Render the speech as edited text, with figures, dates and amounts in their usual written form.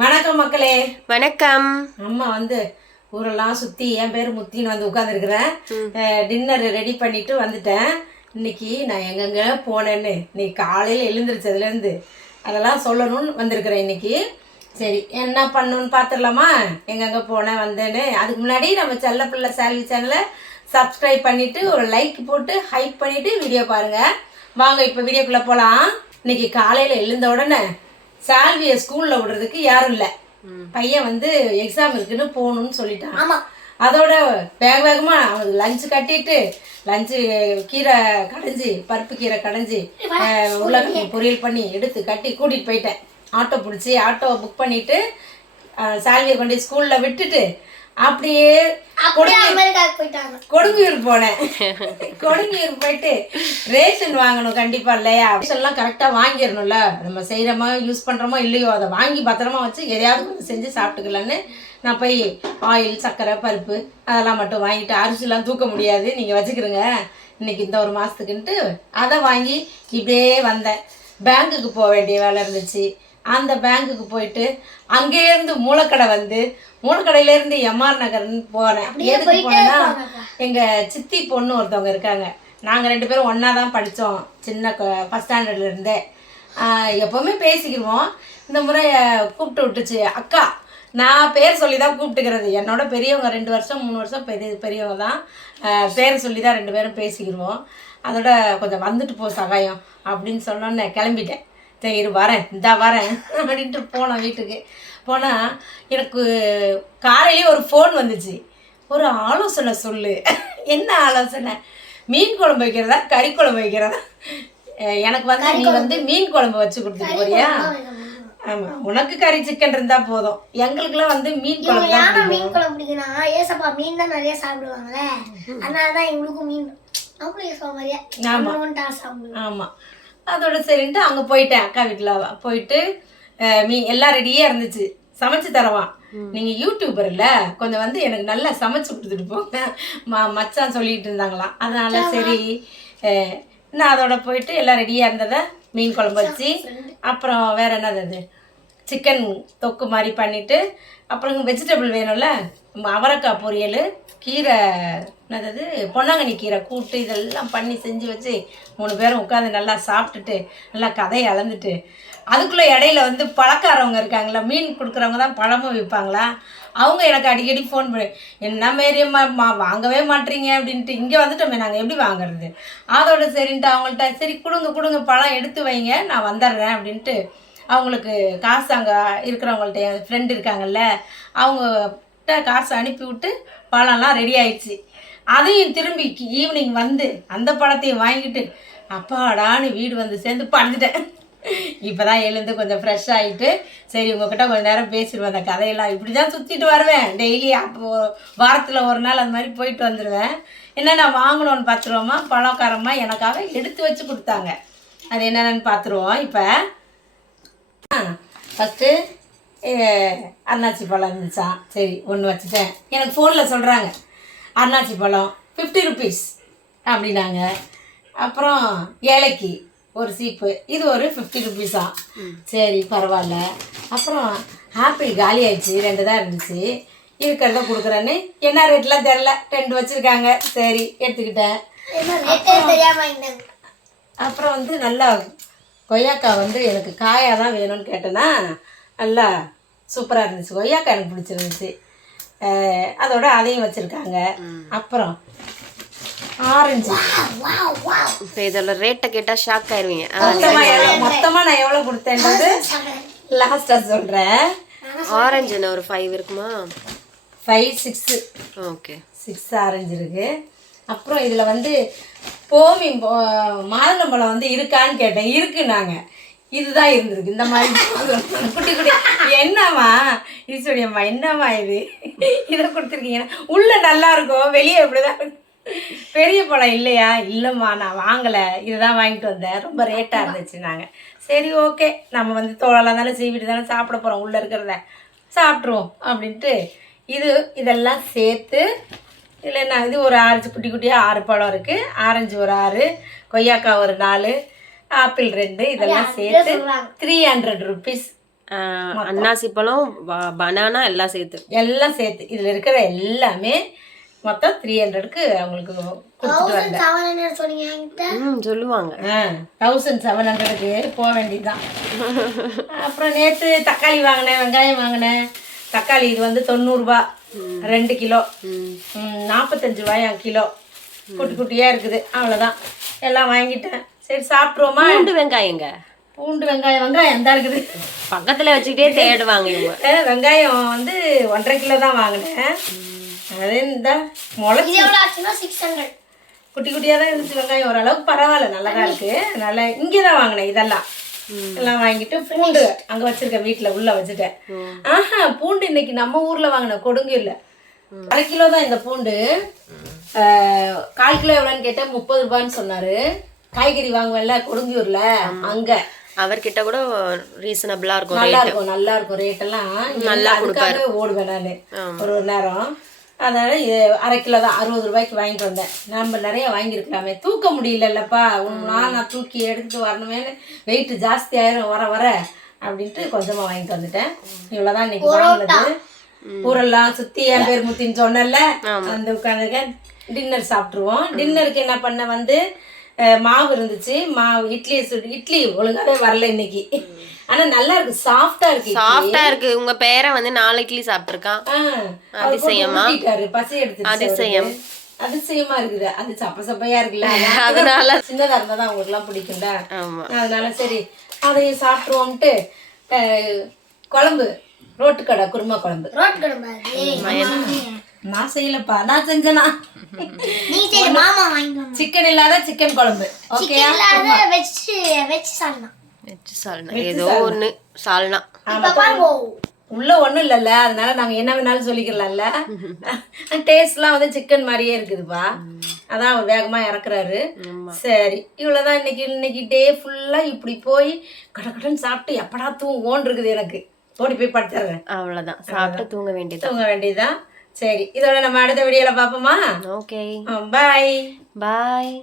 வணக்கம் மக்களே. வணக்கம். அம்மா வந்து ஊரெல்லாம் சுற்றி என் பேர் முத்தின்னு வந்து உட்காந்துருக்குறேன். டின்னர் ரெடி பண்ணிட்டு வந்துட்டேன். இன்னைக்கு நான் எங்கெங்க போனேன்னு இன்னைக்கு காலையில் எழுந்திரிச்சதுலேருந்து அதெல்லாம் சொல்லணும்னு வந்திருக்கிறேன் இன்னைக்கு. சரி, என்ன பண்ணணும்னு பார்த்துடலாமா? எங்கெங்கே போனேன் வந்தேன்னு. அதுக்கு முன்னாடி நம்ம செல்ல பிள்ளை சால்வி சேனலை சப்ஸ்கிரைப் பண்ணிவிட்டு ஒரு லைக் போட்டு ஹைப் பண்ணிவிட்டு வீடியோ பாருங்கள். வாங்க இப்போ வீடியோக்குள்ளே போகலாம். இன்னைக்கு காலையில் எழுந்த உடனே சால்வியை ஸ்கூலில் விடுறதுக்கு யாரும் இல்லை. பையன் வந்து எக்ஸாம் இருக்குன்னு போகணுன்னு சொல்லிட்டான். ஆமாம், அதோட வேகமாக அவனுக்கு லஞ்சு கட்டிட்டு லஞ்சு கீரை கடைஞ்சி பருப்பு கீரை கடைஞ்சி உருளைக்கிழங்கு பொரியல் பண்ணி எடுத்து கட்டி கூட்டிகிட்டு போயிட்டேன். ஆட்டோ பிடிச்சி ஆட்டோ புக் பண்ணிவிட்டு சால்வியை கொண்டு ஸ்கூலில் விட்டுட்டு அப்படியே கொடுங்கியூர் போனேன். கொடுங்கியூர் போயிட்டு ரேஷன் வாங்கணும் கண்டிப்பாக இல்லையா? ரேஷன்லாம் கரெக்டாக வாங்கிடணும்ல. நம்ம செய்கிறோமோ யூஸ் பண்ணுறோமோ இல்லையோ அதை வாங்கி பத்திரமா வச்சு எதையாவது கொஞ்சம் செஞ்சு சாப்பிட்டுக்கலான்னு நான் போய் ஆயில் சர்க்கரை பருப்பு அதெல்லாம் மட்டும் வாங்கிட்டு, அரிசிலாம் தூக்க முடியாது நீங்கள் வச்சுக்கிறோங்க இன்றைக்கி இந்த ஒரு மாதத்துக்குன்ட்டு அதை வாங்கி இப்படியே வந்தேன். பேங்க்குக்கு போக வேண்டிய வேலை இருந்துச்சு. அந்த பேங்க்குக்கு போயிட்டு அங்கேருந்து மூலக்கடை வந்து மூலக்கடையிலேருந்து எம்ஆர் நகர்னு போனேன். எதுக்கு போனேன்னா எங்கள் சித்தி பொண்ணு ஒருத்தவங்க இருக்காங்க. நாங்கள் 2 பேரும் ஒன்றா தான் படித்தோம் சின்ன ஃபஸ்ட் ஸ்டாண்டர்ட்லேருந்தே. எப்போவுமே பேசிக்கிடுவோம். இந்த முறை கூப்பிட்டு விட்டுச்சு அக்கா. நான் பேர் சொல்லி தான் கூப்பிட்டுக்கிறது. என்னோட பெரியவங்க 2 வருஷம் 3 வருஷம் பெரியவங்க தான். பேர் சொல்லி தான் 2 பேரும் பேசிக்கிடுவோம். அதோட கொஞ்சம் வந்துட்டு போ சகாயம் அப்படின்னு சொன்னோன்னே கிளம்பிட்டேன். சரி வரேன் வரேன் அப்படின்ட்டு போனேன். வீட்டுக்கு போனால் எனக்கு காலையிலேயே ஒரு ஃபோன் வந்துச்சு. ஒரு ஆலோசனை சொல்லு. என்ன ஆலோசனை? மீன் குழம்பு வைக்கிறதா கறி குழம்பு வைக்கிறதா? எனக்கு வந்து நீ வந்து மீன் குழம்பு வச்சு கொடுத்துட்டு போறியா? ஆமாம், உனக்கு கறி சிக்கன் இருந்தால் போதும். எங்களுக்குலாம் வந்து மீன் குழம்பு தான். மீன் குழம்பு பிடிக்குன்னா ஏசப்பா மீன் தான் நிறைய சாப்பிடுவாங்களே, அதனால தான் எங்களுக்கும் மீன் ஆமாம். அதோட சரின்ட்டு அங்கே போயிட்டேன். அக்கா வீட்டில் போயிட்டு எல்லாம் ரெடியாக இருந்துச்சு. சமைச்சு தரவான். நீங்கள் யூடியூபர் இல்லை, கொஞ்சம் வந்து எனக்கு நல்லா சமைச்சு கொடுத்துட்டு போங்க மச்சான் சொல்லிட்டு இருந்தாங்களாம். அதனால சரி நான் அதோட போயிட்டு எல்லாம் ரெடியாக இருந்ததை மீன் குழம்பு வச்சு, அப்புறம் வேறு என்னது அது சிக்கன் தொக்கு மாதிரி பண்ணிவிட்டு, அப்புறம் வெஜிடபிள் வேணும்ல, அவரைக்காய் பொரியல், கீரை என்னது பொன்னாங்கண்ணி கீரை கூட்டு இதெல்லாம் பண்ணி செஞ்சு வச்சு 3 பேரும் உட்காந்து நல்லா சாப்பிட்டுட்டு நல்லா கதையை அளந்துட்டு, அதுக்குள்ளே இடையில வந்து பழக்காரவங்க இருக்காங்களா, மீன் கொடுக்குறவங்க தான் பழமும் விற்பாங்களா, அவங்க எனக்கு அடிக்கடி ஃபோன் பண்ணி என்ன மாரியம்மா வாங்கவே மாட்டீங்க அப்படின்ட்டு. இங்கே வந்துட்டோமே நாங்கள் எப்படி வாங்குறது? அதோட சரின்ட்டு அவங்கள்ட்ட சரி கொடுங்க பழம் எடுத்து வைங்க நான் வந்துடுறேன் அப்படின்ட்டு அவங்களுக்கு காசு அங்கே இருக்கிறவங்கள்ட்ட என் ஃப்ரெண்டு இருக்காங்கல்ல அவங்ககிட்ட காசு அனுப்பி விட்டு பழம்லாம் ரெடி ஆயிடுச்சு. அதையும் திரும்பி ஈவினிங் வந்து அந்த பழத்தையும் வாங்கிட்டு அப்பாடான்னு வீடு வந்து சேர்ந்து படுத்துட்டேன். இப்போ தான் எழுந்து கொஞ்சம் ஃப்ரெஷ் ஆகிட்டு சரி உங்கள்கிட்ட கொஞ்சம் நேரம் பேசிடுவேன். அந்த கதையெல்லாம் இப்படி தான் சுற்றிட்டு வருவேன் டெய்லி. அப்போ வாரத்தில் ஒரு நாள் அந்த மாதிரி போயிட்டு வந்துடுவேன். என்ன நான் வாங்கணும்னு பார்த்துருவோமா, பழக்காரமாக எனக்காக எடுத்து வச்சு கொடுத்தாங்க. அது என்னென்னு பார்த்துருவோம். இப்போ ஃபஸ்ட்டு அன்னாச்சி பழம் இருந்துச்சான். சரி ஒன்று வச்சுட்டேன். எனக்கு ஃபோனில் சொல்கிறாங்க அன்னாச்சி பழம் 50 rupees அப்படின்னாங்க. அப்புறம் ஏலக்கி ஒரு சீப்பு, இது ஒரு 50 rupees. சரி பரவாயில்ல. அப்புறம் ஆப்பிள் காலி ஆயிடுச்சு, 2 தான் இருந்துச்சு. இருக்கிறத கொடுக்குறேன்னு என்ன ரேட்லாம் தெரில, 2 வச்சுருக்காங்க. சரி எடுத்துக்கிட்டேன். அப்புறம் வந்து நல்லா கொய்யாக்காய் வந்து எனக்கு காயாக தான் வேணும்னு கேட்டேன்னா நல்லா சூப்பராக இருந்துச்சு. கொய்யாக்காய் எனக்கு பிடிச்சிருந்துச்சு. அதோட அதையும் வச்சுருக்காங்க. அப்புறம் ஆரஞ்சு. இப்போ இதோட ரேட்டை கேட்டால் ஷாக் ஆயிடுவீங்க. மொத்தமாக நான் எவ்வளோ கொடுத்தேன்றது லாஸ்ட்டாக சொல்கிறேன். ஆரஞ்சு ஒரு 5 இருக்குமா? 5 6. ஓகே 6 ஆரஞ்சு இருக்குது. அப்புறம் இதில் வந்து போமி மாதுளம்பழம் வந்து இருக்கான்னு கேட்டேன். இருக்குன்னாங்க. இதுதான் இருந்திருக்கு இந்த மாதிரி குட்டி குட்டி. என்னம்மா ஈஸ்வரியம்மா என்னம்மா இது இதை கொடுத்துருக்கீங்கன்னா உள்ளே நல்லா இருக்கும், வெளியே இப்படி தான் இருக்கும். பெரிய பழம் இல்லையா? இல்லைம்மா நான் வாங்கலை, இதுதான் வாங்கிட்டு வந்தேன், ரொம்ப ரேட்டாக இருந்துச்சு. நாங்கள் சரி ஓகே நம்ம வந்து தோலெல்லாம் தானே சீவிட்டு தானே சாப்பிட போகிறோம், உள்ளே இருக்கிறத சாப்பிட்ருவோம் அப்படின்ட்டு இதெல்லாம் சேர்த்து இதில் என்ன இது ஒரு ஆரஞ்சு குட்டி குட்டியாக 6 பழம் இருக்குது. ஆரஞ்சு ஒரு 6, கொய்யாக்காய் ஒரு 4, ஆப்பிள் 2, இதெல்லாம் சேர்த்து 300 rupees அன்னாசி பழம் பனானா எல்லாம் சேர்த்து எல்லாம் சேர்த்து இதில் இருக்கிற எல்லாமே மொத்தம் 300க்கு அவங்களுக்கு கொடுத்துட்டு வந்தேன். 700 சொன்னீங்க என்கிட்ட. சொல்லுவாங்க 1700க்கு போக வேண்டியதுதான். அப்புறம் நேற்று தக்காளி வாங்கினேன், வெங்காயம் வாங்கினேன். தக்காளி இது வந்து 90 ரூபா 2 கிலோ, 45 ரூபாயா கிலோ. குட்டி குட்டியாக இருக்குது, அவ்வளோதான். எல்லாம் வாங்கிட்டேன். சரி சாப்பிட்ருவோமா? பூண்டு வெங்காயங்க, பூண்டு வெங்காயம் தான் இருக்குது. பக்கத்தில் வச்சுக்கிட்டே தேடுவாங்க இவங்க. வெங்காயம் வந்து 1.5 கிலோ தான் வாங்கினேன். அது இந்த முளைச்சி இது எவ்வளவு ஆச்சுன்னா 600. குட்டி குட்டியாக தான் இருந்துச்சு வெங்காயம். ஓரளவுக்கு பரவாயில்ல, நல்லா தான் இருக்குது. நல்லா இங்கே தான் வாங்கினேன் இதெல்லாம். எல்லாம் வாங்கிட்டு பூண்டு அங்கே வச்சுருக்கேன், வீட்டில் உள்ளே வச்சுட்டேன். பூண்டு இன்னைக்கு நம்ம ஊரில் வாங்கினேன், கொடுங்கூரில். 1/2 கிலோ தான் இந்த பூண்டு. 1/4 கிலோ எவ்வளோன்னு கேட்டேன், 30 ரூபான்னு சொன்னார். காய்கறி வாங்குவேன்ல கொடுங்கூரில், அங்கே அவர்கிட்ட கூட ரீசனபிளா இருக்கும், நல்லா இருக்கும் ரேட்டெல்லாம். நல்லா அதுக்காக ஓடுவேன் நான் ஒரு நேரம். அதனால 1/2 கிலோ தான் 60 ரூபாய்க்கு வாங்கிட்டு வந்தேன். நம்ம நிறைய வாங்கியிருக்கலாமே, தூக்க முடியலல்லப்பா. நான் தூக்கி எடுத்துட்டு வரணுமேனு, வெயிட் ஜாஸ்தி ஆயிரும் வர வர அப்படின்ட்டு கொஞ்சமாக வாங்கிட்டு வந்துட்டேன். இவ்வளோதான் இன்னைக்கு வாங்கினது. ஊரெல்லாம் சுற்றி என் பேர் முத்தின்னு சொன்னல, அந்த உட்காந்துக்க டின்னர் சாப்பிட்ருவோம். டின்னருக்கு என்ன பண்ண வந்து மாவு இருந்துச்சு, மாவு இட்லி ஒழுங்காவே வரல இன்னைக்கு. ஆனா நல்லா இருக்கு, சாஃப்டா இருக்கு. உங்க பேரை வந்து 4 இட்லி சாப்பிட்டுருக்கான். அதிசயமா, பசி எடுத்து அதிசயமா இருக்குது. அது சப்பையா இருக்குல்ல, அதனால சின்னதா இருந்தாதான் உங்களுக்கு எல்லாம் பிடிக்கும்ல. அதனால சரி அதையும் சாப்பிட்டுருவோம்ட்டு குழம்பு, ரோட்டு கடை குருமா குழம்பு. நான் செய்யலப்பா, நான் செஞ்சனா. சிக்கன் இல்லாத சிக்கன் குழம்பு. ஓகேயா? ஏதோ ஒண்ணு சால்னா. உள்ள ஒண்ணும் இல்லல்ல, அதனால நாங்க என்ன வேணாலும் சொல்லிக்கலாம்ல. டேஸ்ட்லாம் வந்து சிக்கன் மாதிரியே இருக்குதுப்பா. அதான் அவர் வேகமா இறக்குறாரு. சரி இவ்வளவுதான் இன்னைக்கு டே ஃபுல்லா இப்படி போய் கடன்னு சாப்பிட்டு எப்படா தூங்குவோன்னு இருக்குது எனக்கு. ஓடி போய் படுத்துறேன். அவ்வளவுதான், சாப்பிட்டு தூங்க வேண்டியதுதான். சரி இதோட நம்ம அடுத்த வீடியோல பாப்போமா? ஓகே, பாய்.